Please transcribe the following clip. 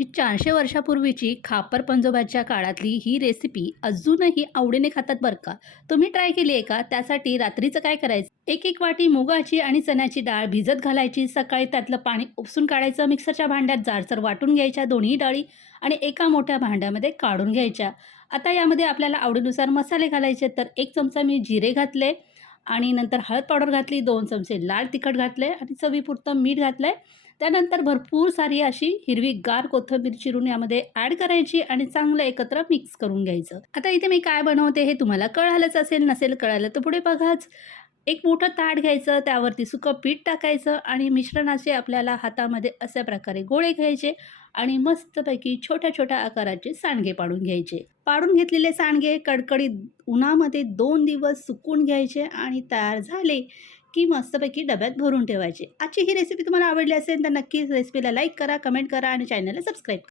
ही 400 वर्षापूर्वीची खापर पंजोबाच्या काळातली ही रेसिपी अजूनही आवडीने खातात बरं का. तुम्ही ट्राय केली आहे का? त्यासाठी रात्रीचं काय करायचं, एक एक वाटी मुगाची आणि चण्याची डाळ भिजत घालायची. सकाळी त्यातलं पाणी उपसून काढायचं. मिक्सरच्या भांड्यात जाडसर वाटून घ्यायच्या दोन्ही डाळी आणि एका मोठ्या भांड्यामध्ये काढून घ्यायच्या. आता यामध्ये आपल्याला आवडीनुसार मसाले घालायचे. तर 1 चमचा मी जिरे घातले आणि नंतर हळद पावडर घातली, 2 चमचे लाल तिखट घातले आणि चवीपुरतं मीठ घातलंय. त्यानंतर भरपूर सारी अशी हिरवीगार कोथिंबीर चिरून यामध्ये ॲड करायची आणि चांगलं एकत्र मिक्स करून घ्यायचं. आता इथे मी काय बनवते हे तुम्हाला कळालंच असेल, नसेल कळालं तर पुढे बघाच. एक मोठं ताट घ्यायचं, त्यावरती सुकं पीठ टाकायचं आणि मिश्रणाचे आपल्याला हातामध्ये अशा प्रकारे गोळे घ्यायचे आणि मस्तपैकी छोट्या-छोट्या आकाराचे सांडगे पाडून घ्यायचे. पाडून घेतलेले सांडगे कडकडीत उन्हामध्ये 2 दिवस सुकवून घ्यायचे आणि तयार झाले की मस्तपैकी डब्यात भरून ठेवायचे. आजची ही रेसिपी तुम्हाला आवडली असेल तर नक्कीच रेसिपीला लाईक करा, कमेंट करा आणि चॅनलला सबस्क्राईब करा.